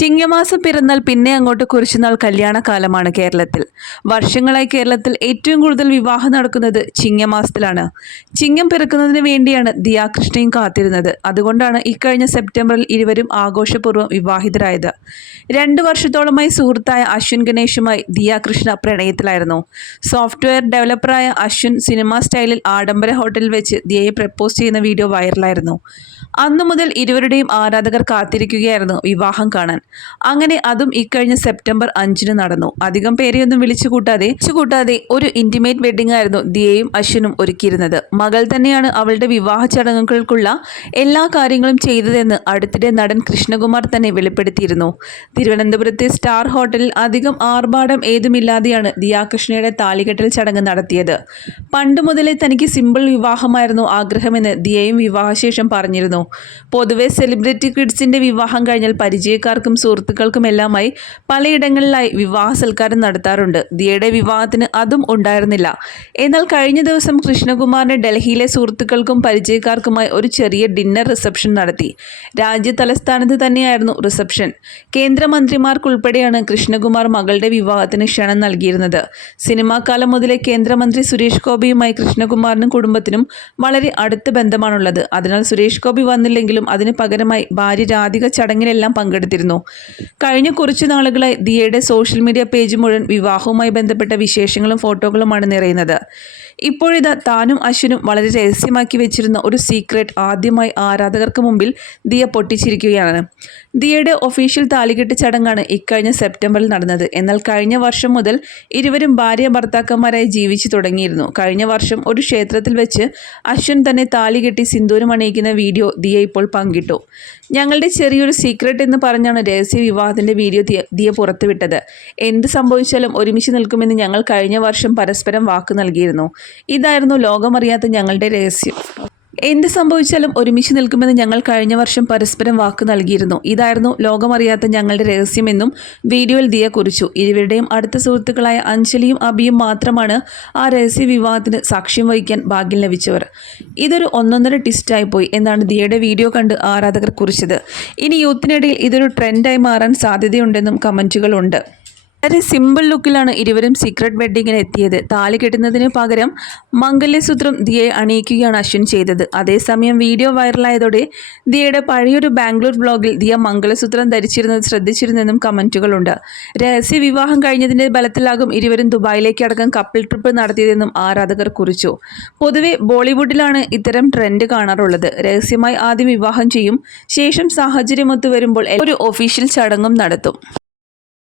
ചിങ്ങമാസം പിറന്നാൽ പിന്നെ അങ്ങോട്ട് കുറിച്ചുനാൾ കല്യാണകാലമാണ് കേരളത്തിൽ. വർഷങ്ങളായി കേരളത്തിൽ ഏറ്റവും കൂടുതൽ വിവാഹം നടക്കുന്നത് ചിങ്ങമാസത്തിലാണ്. ചിങ്ങം പിറക്കുന്നതിന് വേണ്ടിയാണ് ദിയാകൃഷ്ണയും കാത്തിരുന്നത്. അതുകൊണ്ടാണ് ഇക്കഴിഞ്ഞ സെപ്റ്റംബറിൽ ഇരുവരും ആഘോഷപൂർവം വിവാഹിതരായത്. രണ്ട് വർഷത്തോളമായി സുഹൃത്തായ അശ്വിൻ ഗണേഷുമായി ദിയാകൃഷ്ണ പ്രണയത്തിലായിരുന്നു. സോഫ്റ്റ്വെയർ ഡെവലപ്പറായ അശ്വിൻ സിനിമാ സ്റ്റൈലിൽ ആഡംബര ഹോട്ടലിൽ വെച്ച് ദിയയെ പ്രപ്പോസ് ചെയ്യുന്ന വീഡിയോ വൈറലായിരുന്നു. അന്നു മുതൽ ഇരുവരുടെയും ആരാധകർ കാത്തിരിക്കുകയായിരുന്നു വിവാഹം കാണാൻ. അങ്ങനെ അതും ഇക്കഴിഞ്ഞ സെപ്റ്റംബർ അഞ്ചിന് നടന്നു. അധികം പേരെയൊന്നും വിളിച്ചു കൂട്ടാതെ കൂട്ടാതെ ഒരു ഇന്റിമേറ്റ് വെഡിംഗ് ആയിരുന്നു ദിയയും അശ്വിനും ഒരുക്കിയിരുന്നത്. മകൾ തന്നെയാണ് അവളുടെ വിവാഹ ചടങ്ങുകൾക്കുള്ള എല്ലാ കാര്യങ്ങളും ചെയ്തതെന്ന് അടുത്തിടെ നടൻ കൃഷ്ണകുമാർ തന്നെ വെളിപ്പെടുത്തിയിരുന്നു. തിരുവനന്തപുരത്തെ സ്റ്റാർ ഹോട്ടലിൽ അധികം ആർഭാടം ഏതുമില്ലാതെയാണ് ദിയാകൃഷ്ണയുടെ താലികെട്ടൽ ചടങ്ങ് നടത്തിയത്. പണ്ട് മുതലേ തനിക്ക് സിമ്പിൾ വിവാഹമായിരുന്നു ആഗ്രഹമെന്ന് ദിയയും വിവാഹശേഷം പറഞ്ഞിരുന്നു. പൊതുവെ സെലിബ്രിറ്റി കിഡ്സിന്റെ വിവാഹം കഴിഞ്ഞാൽ പരിചയക്കാർക്കും സുഹൃത്തുക്കൾക്കുമെല്ലാമായി പലയിടങ്ങളിലായി വിവാഹ സൽക്കാരം നടത്താറുണ്ട്. ദിയയുടെ വിവാഹത്തിന് അതും ഉണ്ടായിരുന്നില്ല. എന്നാൽ കഴിഞ്ഞ ദിവസം കൃഷ്ണകുമാറിന് ഡൽഹിയിലെ സുഹൃത്തുക്കൾക്കും പരിചയക്കാർക്കുമായി ഒരു ചെറിയ ഡിന്നർ റിസപ്ഷൻ നടത്തി. രാജ്യ തലസ്ഥാനത്ത് തന്നെയായിരുന്നു റിസപ്ഷൻ. കേന്ദ്രമന്ത്രിമാർക്കുൾപ്പെടെയാണ് കൃഷ്ണകുമാർ മകളുടെ വിവാഹത്തിന് ക്ഷണം നൽകിയിരുന്നത്. സിനിമാക്കാലം മുതലേ കേന്ദ്രമന്ത്രി സുരേഷ് ഗോപിയുമായി കൃഷ്ണകുമാറിനും കുടുംബത്തിനും വളരെ അടുത്ത ബന്ധമാണുള്ളത്. അതിനാൽ സുരേഷ് ഗോപി വന്നില്ലെങ്കിലും അതിന് പകരമായി ഭാര്യ രാധിക ചടങ്ങിലെല്ലാം പങ്കെടുത്തിരുന്നു. കഴിഞ്ഞ കുറച്ച് നാളുകളായി ദിയയുടെ സോഷ്യൽ മീഡിയ പേജ് മുഴുവൻ വിവാഹവുമായി ബന്ധപ്പെട്ട വിശേഷങ്ങളും ഫോട്ടോകളുമാണ് നിറയുന്നത്. ഇപ്പോഴിതാ താനും അശ്വിനും വളരെ രഹസ്യമാക്കി വെച്ചിരുന്ന ഒരു സീക്രട്ട് ആദ്യമായി ആരാധകർക്ക് മുമ്പിൽ ദിയ പൊട്ടിച്ചിരിക്കുകയാണ്. ദിയയുടെ ഒഫീഷ്യൽ താലികെട്ട് ചടങ്ങാണ് ഇക്കഴിഞ്ഞ സെപ്റ്റംബറിൽ നടന്നത്. എന്നാൽ കഴിഞ്ഞ വർഷം മുതൽ ഇരുവരും ഭാര്യ ഭർത്താക്കന്മാരായി ജീവിച്ചു തുടങ്ങിയിരുന്നു. കഴിഞ്ഞ വർഷം ഒരു ക്ഷേത്രത്തിൽ വെച്ച് അശ്വിൻ തന്നെ താലി കെട്ടി സിന്ദൂരം അണിയിക്കുന്ന വീഡിയോ ദിയ ഇപ്പോൾ പങ്കിട്ടു. ഞങ്ങളുടെ ചെറിയൊരു സീക്രട്ട് എന്ന് പറഞ്ഞാണ് രഹസ്യ വിവാഹത്തിന്റെ വീഡിയോ ദിയ പുറത്തുവിട്ടത്. എന്ത് സംഭവിച്ചാലും ഒരുമിച്ച് നിൽക്കുമെന്ന് ഞങ്ങൾ കഴിഞ്ഞ വർഷം പരസ്പരം വാക്ക് നൽകിയിരുന്നു. ഇതായിരുന്നു ലോകമറിയാത്ത ഞങ്ങളുടെ രഹസ്യം. എന്ത് സംഭവിച്ചാലും ഒരുമിച്ച് നിൽക്കുമെന്ന് ഞങ്ങൾ കഴിഞ്ഞ വർഷം പരസ്പരം വാക്ക് നൽകിയിരുന്നു. ഇതായിരുന്നു ലോകമറിയാത്ത ഞങ്ങളുടെ രഹസ്യമെന്നും വീഡിയോയിൽ ദിയ കുറിച്ചു. ഇരുവരുടെയും അടുത്ത സുഹൃത്തുക്കളായ അഞ്ജലിയും അബിയും മാത്രമാണ് ആ രഹസ്യ വിവാഹത്തിന് സാക്ഷ്യം വഹിക്കാൻ ഭാഗ്യം ലഭിച്ചവർ. ഇതൊരു ഒന്നൊന്നര ട്വിസ്റ്റായി പോയി എന്നാണ് ദിയയുടെ വീഡിയോ കണ്ട് ആരാധകർ കുറിച്ചത്. ഇനി യൂത്തിനിടയിൽ ഇതൊരു ട്രെൻഡായി മാറാൻ സാധ്യതയുണ്ടെന്നും കമന്റുകളുണ്ട് വളരെ സിമ്പിൾ ലുക്കിലാണ് ഇരുവരും സീക്രട്ട് വെഡ്ഡിങ്ങിന് എത്തിയത്. താലി കെട്ടുന്നതിന് പകരം മംഗല്യസൂത്രം ദിയെ അണിയിക്കുകയാണ് അശ്വിൻ ചെയ്തത്. അതേസമയം വീഡിയോ വൈറലായതോടെ ദിയയുടെ പഴയൊരു ബാംഗ്ലൂർ ബ്ലോഗിൽ ദിയ മംഗലസൂത്രം ധരിച്ചിരുന്നത് ശ്രദ്ധിച്ചിരുന്നെന്നും കമന്റുകളുണ്ട് രഹസ്യ വിവാഹം കഴിഞ്ഞതിന്റെ ബലത്തിലാകും ഇരുവരും ദുബായിലേക്ക് അടക്കം കപ്പിൾ ട്രിപ്പ് നടത്തിയതെന്നും ആരാധകർ കുറിച്ചു. പൊതുവെ ബോളിവുഡിലാണ് ഇത്തരം ട്രെൻഡ് കാണാറുള്ളത്. രഹസ്യമായി ആദ്യം വിവാഹം ചെയ്യും ശേഷം സാഹചര്യമൊത്തു വരുമ്പോൾ ഒരു ഒഫീഷ്യൽ ചടങ്ങും നടത്തും.